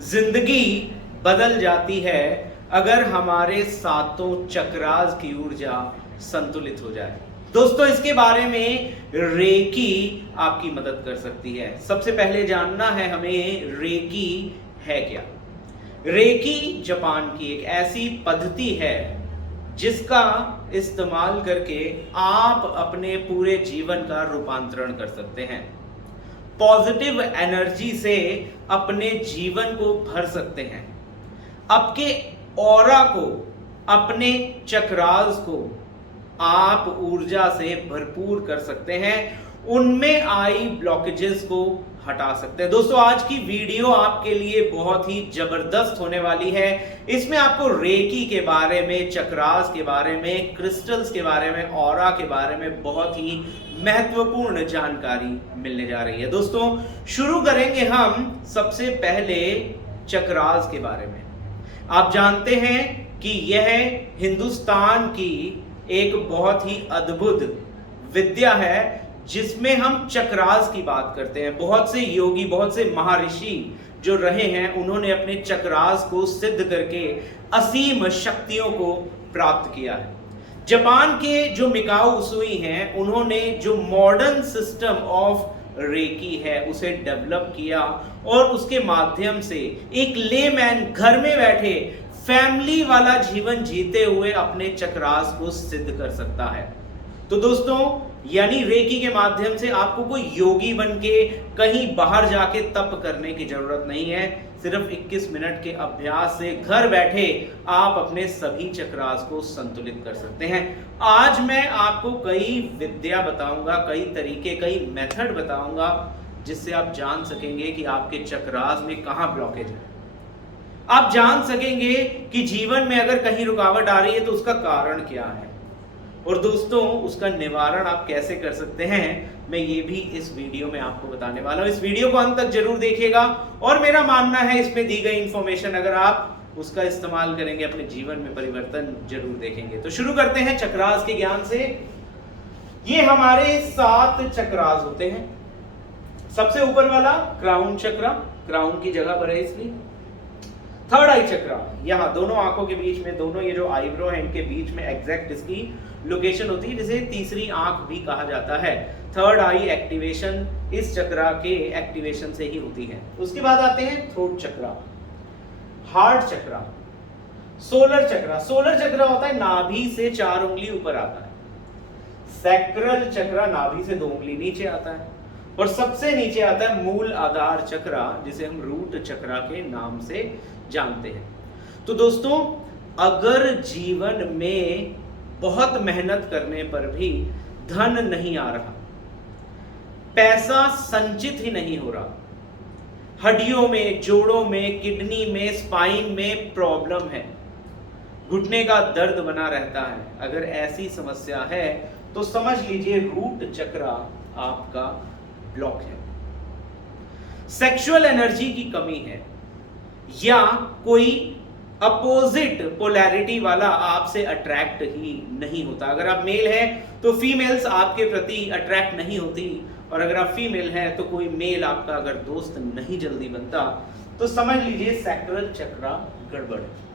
जिंदगी बदल जाती है अगर हमारे सातों चक्रास की ऊर्जा संतुलित हो जाए। दोस्तों, इसके बारे में रेकी आपकी मदद कर सकती है। सबसे पहले जानना है हमें रेकी है क्या। रेकी जापान की एक ऐसी पद्धति है जिसका इस्तेमाल करके आप अपने पूरे जीवन का रूपांतरण कर सकते हैं। पॉजिटिव एनर्जी से अपने जीवन को भर सकते हैं। आपके ऑरा को, अपने चक्रास को आप ऊर्जा से भरपूर कर सकते हैं। उनमें आई ब्लॉकेजेस को हटा सकते हैं। दोस्तों, आज की वीडियो आपके लिए बहुत ही जबरदस्त होने वाली है। इसमें आपको रेकी के बारे में, चक्रास के बारे में, क्रिस्टल्स के बारे में, ऑरा के बारे में बहुत ही महत्वपूर्ण जानकारी मिलने जा रही है। दोस्तों, शुरू करेंगे हम सबसे पहले चक्रास के बारे में। आप जानते हैं कि यह हिंदुस्तान की एक बहुत ही अद्भुत विद्या है जिसमें हम चक्रास की बात करते हैं। बहुत से योगी, बहुत से महर्षि जो रहे हैं, उन्होंने अपने चक्रास को सिद्ध करके असीम शक्तियों को प्राप्त किया है। जापान के जो मिकाओ उसुई हैं, उन्होंने जो मॉडर्न सिस्टम ऑफ रेकी है उसे डेवलप किया और उसके माध्यम से एक लेमैन घर में बैठे फैमिली वाला जीवन जीते हुए अपने चक्रास को सिद्ध कर सकता है। तो दोस्तों, यानी रेकी के माध्यम से आपको कोई योगी बन के कहीं बाहर जाके तप करने की जरूरत नहीं है। सिर्फ 21 मिनट के अभ्यास से घर बैठे आप अपने सभी चक्रास को संतुलित कर सकते हैं। आज मैं आपको कई विद्या बताऊंगा, कई तरीके, कई मेथड बताऊंगा जिससे आप जान सकेंगे कि आपके चक्रास में कहां ब्लॉकेज है। आप जान सकेंगे कि जीवन में अगर कहीं रुकावट आ रही है तो उसका कारण क्या है, और दोस्तों उसका निवारण आप कैसे कर सकते हैं, मैं ये भी इस वीडियो में आपको बताने वाला हूं। इस वीडियो को अंत तक जरूर देखिएगा और मेरा मानना है इसमें दी गई इंफॉर्मेशन अगर आप उसका इस्तेमाल करेंगे अपने जीवन में परिवर्तन जरूर देखेंगे। तो शुरू करते हैं चक्रास के ज्ञान से। ये हमारे 7 चक्रास होते हैं। सबसे ऊपर वाला क्राउन चक्रा, क्राउन की जगह पर है इसलिए। थर्ड आई चक्रा, यहाँ दोनों आंखों के बीच में, दोनों ये जो आईब्रो है इनके बीच में एग्जैक्ट इसकी लोकेशन होती है, जिसे तीसरी आंख भी कहा जाता है। थर्ड आई एक्टिवेशन इस चक्रा के एक्टिवेशन से ही होती है। उसके बाद आते हैं थ्रोट चक्रा, हार्ट चक्रा, सोलर चक्रा। सोलर चक्रा होता है नाभि से 4 उंगली ऊपर आता है। सैक्रल चक्रा नाभि से 2 उंगली नीचे आता है। और सबसे नीचे आता है मूल आधार चक्रा, जिसे हम रूट चक्रा के नाम से जानते हैं। तो दोस्तों, अगर जीवन में बहुत मेहनत करने पर भी धन नहीं आ रहा, पैसा संचित ही नहीं हो रहा, हड्डियों में, जोड़ों में, किडनी में, स्पाइन में प्रॉब्लम है, घुटने का दर्द बना रहता है, अगर ऐसी समस्या है तो समझ लीजिए रूट चक्रा आपका ब्लॉक है। सेक्सुअल एनर्जी की कमी है या कोई अपोजिट पोलैरिटी वाला आपसे अट्रैक्ट ही नहीं होता। अगर आप मेल हैं तो फीमेल्स आपके प्रति अट्रैक्ट नहीं होती, और अगर आप फीमेल हैं तो कोई मेल आपका अगर दोस्त नहीं जल्दी बनता, तो समझ लीजिए सैक्रल चक्रा गड़बड़ है।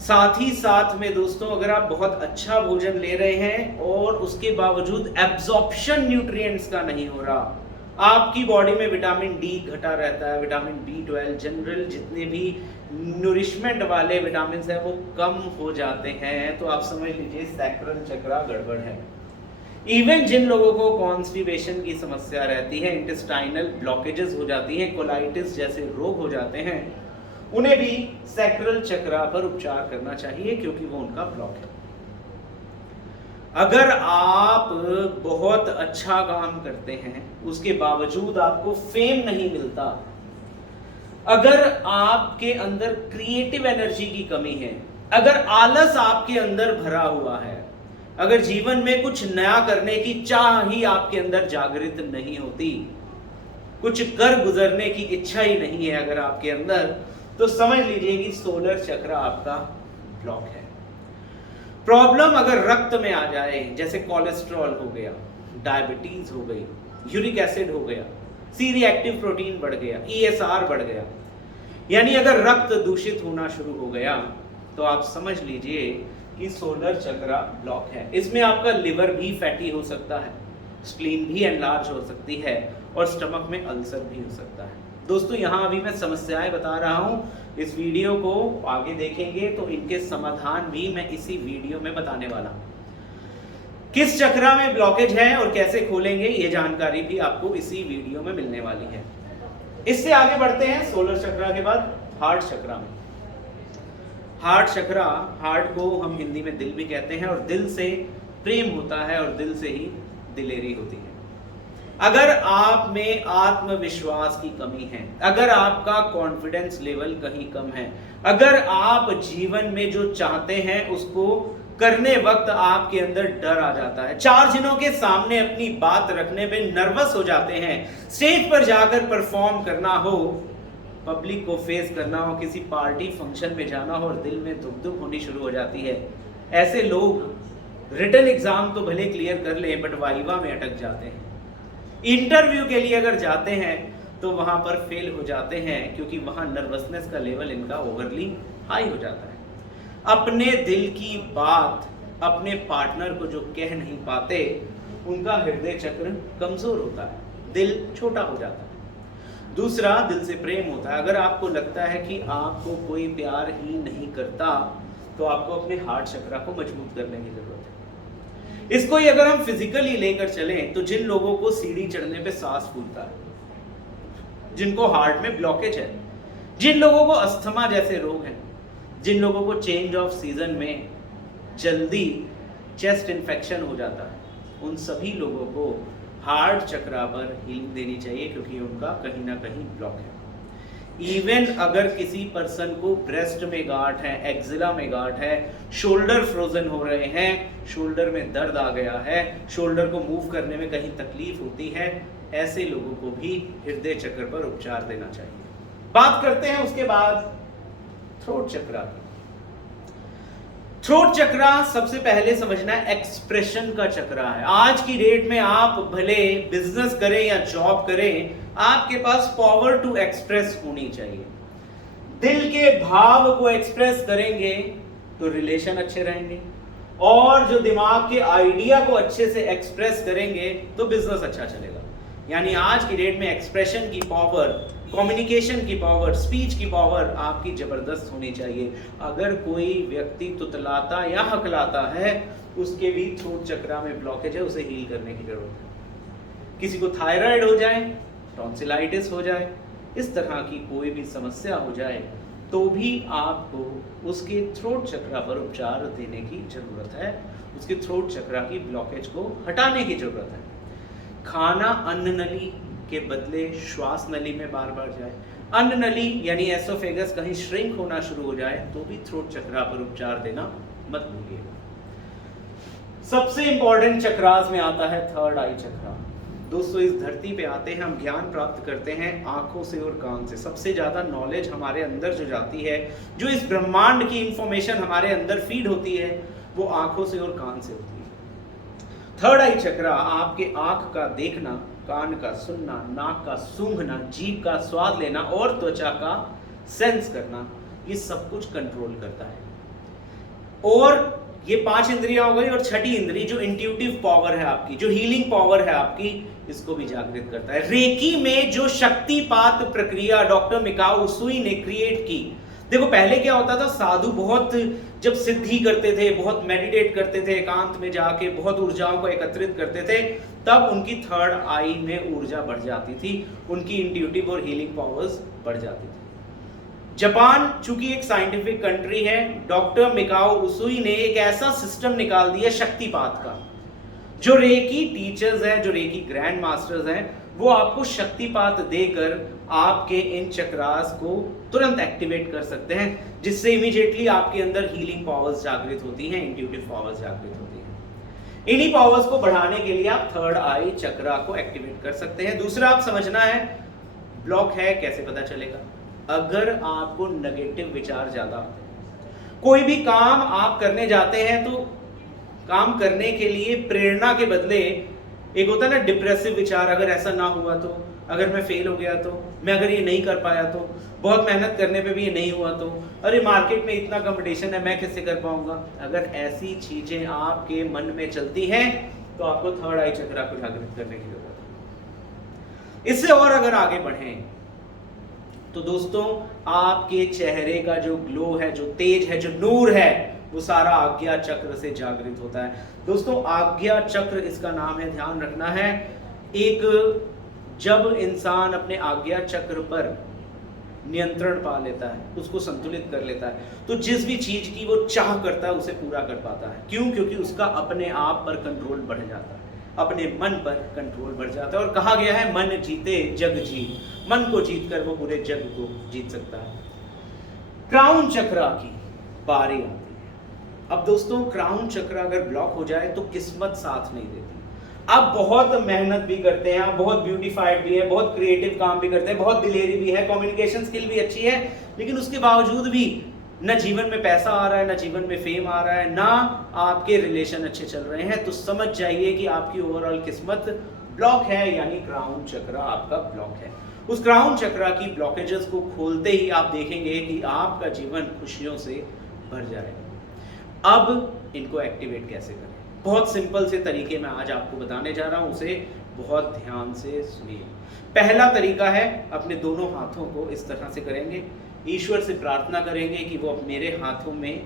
साथ ही साथ में दोस्तों, अगर आप बहुत अच्छा भोजन ले रहे हैं और उसके बावजूद एब्जॉर्प्शन न्यूट्रिएंट्स का नहीं हो रहा, आपकी बॉडी में विटामिन डी घटा रहता है, विटामिन B12, जनरल जितने भी नूरिशमेंट वाले विटामिन हैं वो कम हो जाते हैं, तो आप समझ लीजिए सैक्रल चक्रा गड़बड़ है। इवन जिन लोगों को कॉन्स्टिपेशन की समस्या रहती है, इंटेस्टाइनल ब्लॉकेजेस हो जाती हैं, कोलाइटिस जैसे रोग हो जाते हैं, उन्हें भी सैक्रल चक्रा पर उपचार करना चाहिए क्योंकि वो उनका ब्लॉक है। अगर आप बहुत अच्छा काम करते हैं उसके बावजूद आपको फेम नहीं मिलता, अगर आपके अंदर क्रिएटिव एनर्जी की कमी है, अगर आलस आपके अंदर भरा हुआ है, अगर जीवन में कुछ नया करने की चाह ही आपके अंदर जागृत नहीं होती, कुछ कर गुजरने की इच्छा ही नहीं है अगर आपके अंदर, तो समझ लीजिए कि सोलर चक्र आपका ब्लॉक है। प्रॉब्लम अगर रक्त में आ जाए, जैसे कोलेस्ट्रॉल हो गया, डायबिटीज हो गई, यूरिक एसिड हो गया, सी रिएक्टिव प्रोटीन बढ़ गया, ESR बढ़ गया, यानी अगर रक्त दूषित होना शुरू हो गया तो आप समझ लीजिए कि सोलर चक्रा ब्लॉक है। इसमें आपका लिवर भी फैटी हो सकता है, स्प्लीन भी एनलार्ज हो सकती है और स्टमक में अल्सर भी हो सकता है। दोस्तों यहाँ अभी मैं समस्याएं बता रहा हूँ, इस वीडियो को आगे देखेंगे तो इनके समाधान भी मैं इसी वीडियो में बताने वाला हूँ। किस चक्रा में ब्लॉकेज है और कैसे खोलेंगे ये जानकारी भी आपको इसी वीडियो में मिलने वाली है। इससे आगे बढ़ते हैं सोलर चक्रा के बाद हार्ट चक्रा में। हार्ट चक्रा, हार्ट को हम हिंदी में दिल भी कहते हैं और दिल से प्रेम होता है और दिल से ही दिलेरी होती है। अगर आप में आत्मविश्वास की कमी है, अगर आपका कॉन्फिडेंस लेवल कहीं कम है, अगर आप जीवन में जो चाहते हैं उसको करने वक्त आपके अंदर डर आ जाता है, चार जनों के सामने अपनी बात रखने पे नर्वस हो जाते हैं, स्टेज पर जाकर परफॉर्म करना हो, पब्लिक को फेस करना हो, किसी पार्टी फंक्शन में जाना हो और दिल में धुक धुक होनी शुरू हो जाती है, ऐसे लोग रिटन एग्जाम तो भले क्लियर कर ले बट वाइवा में अटक जाते हैं। इंटरव्यू के लिए अगर जाते हैं तो वहां पर फेल हो जाते हैं क्योंकि वहां नर्वसनेस का लेवल इनका ओवरली हाई हो जाता है। अपने दिल की बात अपने पार्टनर को जो कह नहीं पाते, उनका हृदय चक्र कमजोर होता है, दिल छोटा हो जाता है। दूसरा, दिल से प्रेम होता है। अगर आपको लगता है कि आपको कोई प्यार ही नहीं करता तो आपको अपने हार्ट चक्रा को मजबूत करने की जरूरत है। इसको ही अगर हम फिजिकली लेकर चलें तो जिन लोगों को सीढ़ी चढ़ने पे सांस फूलता है, जिनको हार्ट में ब्लॉकेज है, जिन लोगों को अस्थमा जैसे रोग हैं, जिन लोगों को चेंज ऑफ सीजन में जल्दी चेस्ट इन्फेक्शन हो जाता है, उन सभी लोगों को हार्ट चक्रा पर हीलिंग देनी चाहिए क्योंकि उनका कहीं ना कहीं ब्लॉक है। इवन अगर किसी पर्सन को ब्रेस्ट में गांठ है, एक्जिला में गांठ है, शोल्डर फ्रोजन हो रहे हैं, शोल्डर में दर्द आ गया है, शोल्डर को मूव करने में कहीं तकलीफ होती है, ऐसे लोगों को भी हृदय चक्र पर उपचार देना चाहिए। बात करते हैं उसके बाद थ्रोट चक्रा की। थ्रोट चक्रा सबसे पहले समझना है एक्सप्रेशन का चक्रा है। आज की डेट में आप भले बिजनेस करें या जॉब करें, आपके पास पावर टू एक्सप्रेस होनी चाहिए। दिल के भाव को एक्सप्रेस करेंगे तो रिलेशन अच्छे रहेंगे और जो दिमाग के आइडिया को अच्छे से एक्सप्रेस करेंगे तो बिजनेस अच्छा चलेगा। यानी आज की डेट में एक्सप्रेशन की पावर, कम्युनिकेशन की पावर, स्पीच की पावर आपकी जबरदस्त होनी चाहिए। अगर कोई व्यक्ति तुतलाता या हकलाता है, उसके भी थ्रोट चक्रा में ब्लॉकेज है, उसे हील करने की जरूरत है। किसी को थायराइड हो जाए, टॉन्सिलाइटिस हो जाए, इस तरह की कोई भी समस्या हो जाए तो भी आपको उसके थ्रोट चक्रा पर उपचार देने की जरूरत है, उसके थ्रोट चक्रा की ब्लॉकेज को हटाने की जरूरत है। खाना अन्न नली के बदले श्वास नली में बार बार जाए, अन्न नली यानी एसोफेगस कहीं श्रिंक होना शुरू हो जाए तो भी थ्रोट चक्रा पर उपचार देना मत भूलिएगा। सबसे इंपॉर्टेंट चक्रास में आता है थर्ड आई चक्रा। दोस्तों, इस धरती पे आते हैं, हम ज्ञान प्राप्त करते हैं आंखों से और कान से। सबसे ज्यादा नॉलेज हमारे अंदर जो जाती है, जो इस ब्रह्मांड की इंफॉर्मेशन हमारे अंदर फीड होती है, वो आंखों से और कान से होती है। थर्ड आई चक्रा आपके आंख का देखना, कान का सुनना, नाक का सूंघना, जीभ का स्वाद लेना और त्वचा का सेंस करना, ये सब कुछ कंट्रोल करता है। और ये 5 इंद्रियां हो गई और छठी इंद्री जो इंट्यूटिव पावर है आपकी, जो हीलिंग पावर है आपकी, इसको भी जागृत करता है। रेकी में जो शक्तिपात प्रक्रिया डॉक्टर मिकाओ उसुई ने क्रिएट की, देखो पहले क्या होता था, साधु बहुत जब सिद्धि करते थे, बहुत मेडिटेट करते थे, एकांत में जाके बहुत ऊर्जाओं को एकत्रित करते थे, तब उनकी थर्ड आई में ऊर्जा बढ़ जाती थी, उनकी इंट्यूटिव और हीलिंग पावर्स बढ़ जाती थी। जापान चूंकि एक साइंटिफिक कंट्री है, डॉक्टर मिकाओ उसुई ने एक ऐसा सिस्टम निकाल दिया शक्तिपात का, जो रेकी टीचर्स हैं, जो रेकी ग्रैंड मास्टर्स हैं, वो आपको शक्तिपात देकर आपके इन चक्रास को तुरंत एक्टिवेट कर सकते हैं, जिससे इमीडिएटली आपके अंदर हीलिंग पावर्स जागृत होती हैं, इंट्यूटिव पावर्स जागृत होती हैं। इन्हीं पावर्स को बढ़ाने के लिए आप थर्ड आई चक्रा को एक्टिवेट कर सकते हैं। दूसरा आप समझना है, ब्लॉक है कैसे पता चलेगा। अगर आपको नेगेटिव विचार ज्यादा आते हैं, कोई भी काम आप करने जाते हैं तो काम करने के लिए प्रेरणा के बदले एक होता है ना डिप्रेसिव विचार, अगर ऐसा ना हुआ तो, अगर मैं फेल हो गया तो, मैं अगर ये नहीं कर पाया तो, बहुत मेहनत करने पे भी ये नहीं हुआ तो, अरे मार्केट में इतना कंपटीशन है मैं कैसे कर पाऊंगा। अगर ऐसी चीजें आपके मन में चलती हैं तो आपको थर्ड आई चक्रा को जागृत करने की जरूरत है। इससे और अगर आगे बढ़ें तो दोस्तों आपके चेहरे का जो ग्लो है, जो तेज है, जो नूर है, वो सारा आज्ञा चक्र से जागृत होता है। दोस्तों आज्ञा चक्र इसका नाम है, ध्यान रखना है। एक जब इंसान अपने आज्ञा चक्र पर नियंत्रण पा लेता है, उसको संतुलित कर लेता है, तो जिस भी चीज की वो चाह करता है उसे पूरा कर पाता है। क्यों? क्योंकि उसका अपने आप पर कंट्रोल बढ़ जाता है, अपने मन पर कंट्रोल बढ़ जाता है। और कहा गया है मन जीते जग जीत, मन को जीत कर वो पूरे जग को जीत सकता है। क्राउन चक्र की बारी आती है। अब दोस्तों क्राउन चक्र अगर ब्लॉक हो जाए तो किस्मत साथ नहीं देती। आप बहुत मेहनत भी करते हैं, आप बहुत ब्यूटीफाइड भी है, बहुत क्रिएटिव काम भी करते हैं, बहुत दिलेरी भी है, कम्युनिकेशन स्किल भी अच्छी है, लेकिन उसके बावजूद भी न जीवन में पैसा आ रहा है, न जीवन में फेम आ रहा है, ना आपके रिलेशन अच्छे चल रहे हैं, तो समझ जाइए कि आपकी ओवरऑल किस्मत ब्लॉक है, यानी क्राउन चक्र आपका ब्लॉक है। उस क्राउन चक्र की ब्लॉकेजेस को खोलते ही आप देखेंगे कि आपका जीवन खुशियों से भर जाएगा। अब इनको एक्टिवेट कैसे करें? बहुत सिंपल से तरीके मैं आज आपको बताने जा रहा हूं, उसे बहुत ध्यान से सुनिए। पहला तरीका है, अपने दोनों हाथों को इस तरह से करेंगे, ईश्वर से प्रार्थना करेंगे कि वो मेरे हाथों में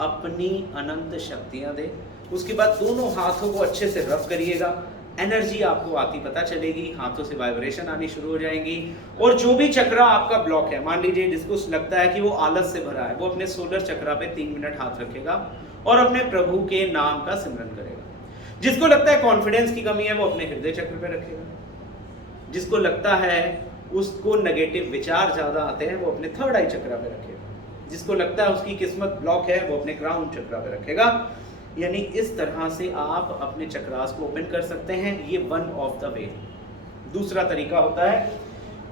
अपनी अनंत शक्तियां दे। उसके बाद दोनों हाथों को अच्छे से रब करिएगा, एनर्जी आपको आती पता चलेगी, हाथों से वाइब्रेशन आनी शुरू हो जाएंगी। और जो भी चक्र आपका ब्लॉक है, मान लीजिए जिसको लगता है कि वो आलस से भरा है, वो अपने सोलर चक्र पे 3 मिनट हाथ रखेगा और अपने प्रभु के नाम का सिमरन करेगा। जिसको लगता है कॉन्फिडेंस की कमी है, वो अपने हृदय चक्र पे रखेगा। जिसको लगता है उसको नेगेटिव विचार ज्यादा आते हैं, वो अपने थर्ड आई चक्र पे रखेगा। जिसको लगता है उसकी किस्मत ब्लॉक है, वो अपने क्राउन चक्र पे रखेगा। यानी इस तरह से आप अपने चक्रास को ओपन कर सकते हैं, ये वन ऑफ द वे। दूसरा तरीका होता है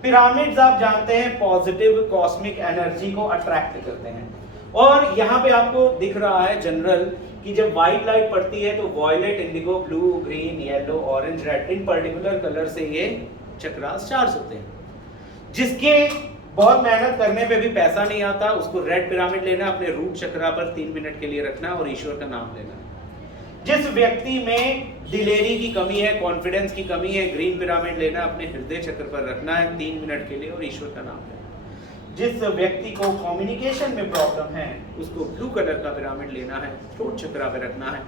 पिरामिड्स। आप जानते हैं पॉजिटिव कॉस्मिक एनर्जी को अट्रैक्ट करते हैं, और यहाँ पे आपको दिख रहा है जनरल कि जब व्हाइट लाइट पड़ती है तो violet, indigo, blue, green, yellow, orange, red, in particular colour से ये चक्रास चार्ज होते हैं। जिसके बहुत मेहनत करने पे भी पैसा नहीं आता, उसको रेड पिरामिड लेना, अपने रूट चक्रा पर 3 मिनट के लिए रखना और ईश्वर का नाम लेना। जिस व्यक्ति में दिलेरी की कमी है, कॉन्फिडेंस की कमी है, ग्रीन पिरामिड लेना, अपने हृदय चक्र पर रखना है 3 मिनट के लिए और ईश्वर का नाम लेना। जिस व्यक्ति को कम्युनिकेशन में प्रॉब्लम है, उसको ब्लू कलर का पिरामिड लेना है, थ्रोट चक्रा पे रखना है,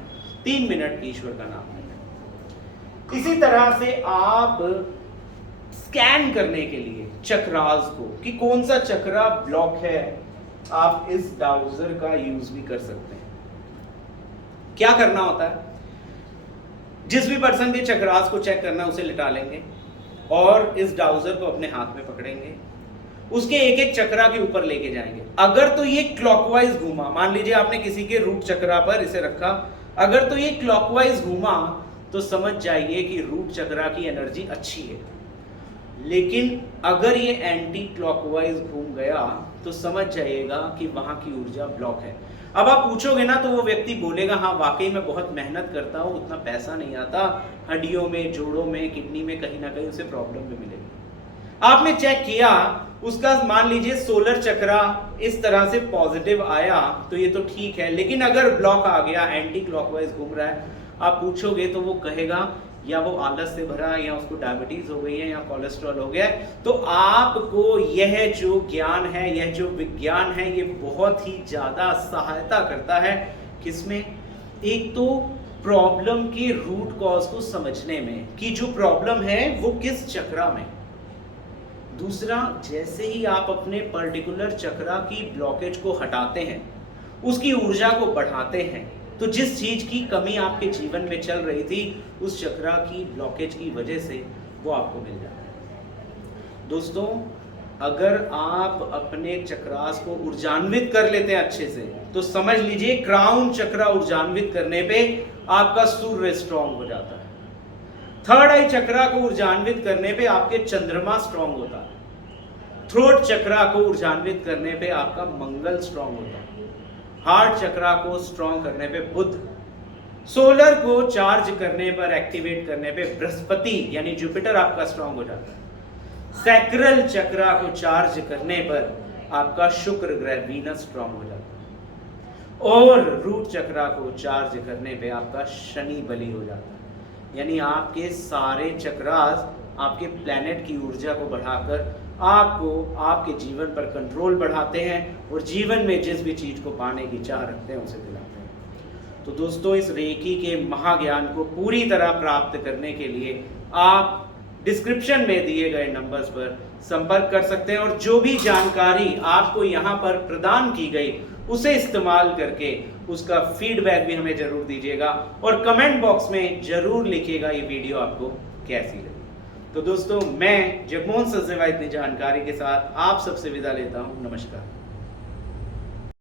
3 मिनट ईश्वर का नाम लेना। इसी तरह से आप स्कैन करने के लिए चक्रास को कि कौन सा चक्रा ब्लॉक है, आप इस डाउजर का यूज भी कर सकते हैं। क्या करना होता है, जिस भी पर्सन के चक्रास को चेक करना उसे लिटा लेंगे और इस डाउजर को अपने हाथ में पकड़ेंगे, उसके एक एक चक्रा के ऊपर लेके जाएंगे। अगर तो ये क्लॉकवाइज घूमा, मान लीजिए आपने किसी के रूट चक्रा पर इसे रखा, अगर तो ये क्लॉकवाइज घूमा तो समझ जाइए कि रूट चक्रा की एनर्जी अच्छी है। लेकिन अगर ये एंटी क्लॉकवाइज घूम गया तो समझ जाइएगा कि वहां की ऊर्जा ब्लॉक है। अब आप पूछोगे ना तो वो व्यक्ति बोलेगा हाँ वाकई मैं बहुत मेहनत करता हूँ, उतना पैसा नहीं आता, हड्डियों में, जोड़ों में, किडनी में कहीं ना कहीं उसे प्रॉब्लम भी मिलेगी। आपने चेक किया, उसका मान लीजिए सोलर चक्रा इस तरह से पॉजिटिव आया तो ये तो ठीक है, लेकिन अगर ब्लॉक आ गया, एंटी क्लॉकवाइज घूम रहा है, आप पूछोगे तो वो कहेगा या वो आलस से भरा है, या उसको डायबिटीज हो गई है, या कोलेस्ट्रॉल हो गया है। तो आपको यह जो ज्ञान है, यह जो विज्ञान है, ये बहुत ही ज्यादा सहायता करता है किसमें? एक तो प्रॉब्लम के रूट कॉज को समझने में कि जो प्रॉब्लम है वो किस चक्रा में। दूसरा, जैसे ही आप अपने पर्टिकुलर चक्रा की ब्लॉकेज को हटाते हैं, उसकी ऊर्जा को बढ़ाते हैं, तो जिस चीज की कमी आपके जीवन में चल रही थी उस चक्रा की ब्लॉकेज की वजह से वो आपको मिल जाता है। दोस्तों, अगर आप अपने चक्रास को ऊर्जान्वित कर लेते हैं अच्छे से, तो समझ लीजिए क्राउन चक्रा ऊर्जान्वित करने पे आपका सूर्य स्ट्रांग हो जाता है। थर्ड आई चक्रा को ऊर्जान्वित करने पे आपके चंद्रमा स्ट्रांग होता है। थ्रोट चक्रा को ऊर्जान्वित करने पे आपका मंगल स्ट्रांग होता है। हार्ट चक्रा को स्ट्रांग करने पे बुध, सोलर को चार्ज करने पर, एक्टिवेट करने पे बृहस्पति यानी जुपिटर आपका स्ट्रांग हो जाता है। सैक्रल चक्रा को चार्ज करने पर आपका शुक्र ग्रह वीनस स्ट्रांग हो जाता है और रूट चक्रा को चार्ज करने पे आपका शनि बली हो जाता है। यानी आपके सारे चक्रास आपके प्लैनेट की ऊर्जा को बढ़ाकर आपको आपके जीवन पर कंट्रोल बढ़ाते हैं और जीवन में जिस भी चीज को पाने की चाह रखते हैं उसे दिलाते हैं। तो दोस्तों, इस रेकी के महाज्ञान को पूरी तरह प्राप्त करने के लिए आप डिस्क्रिप्शन में दिए गए नंबर्स पर संपर्क कर सकते हैं और जो भी जानकारी आपको यहाँ पर प्रदान की गई उसे इस्तेमाल करके उसका फीडबैक भी हमें जरूर दीजिएगा और कमेंट बॉक्स में जरूर लिखिएगा ये वीडियो आपको कैसी लगी। तो दोस्तों, मैं जगमोहन सचदेवा इतनी जानकारी के साथ आप सबसे विदा लेता हूँ। नमस्कार।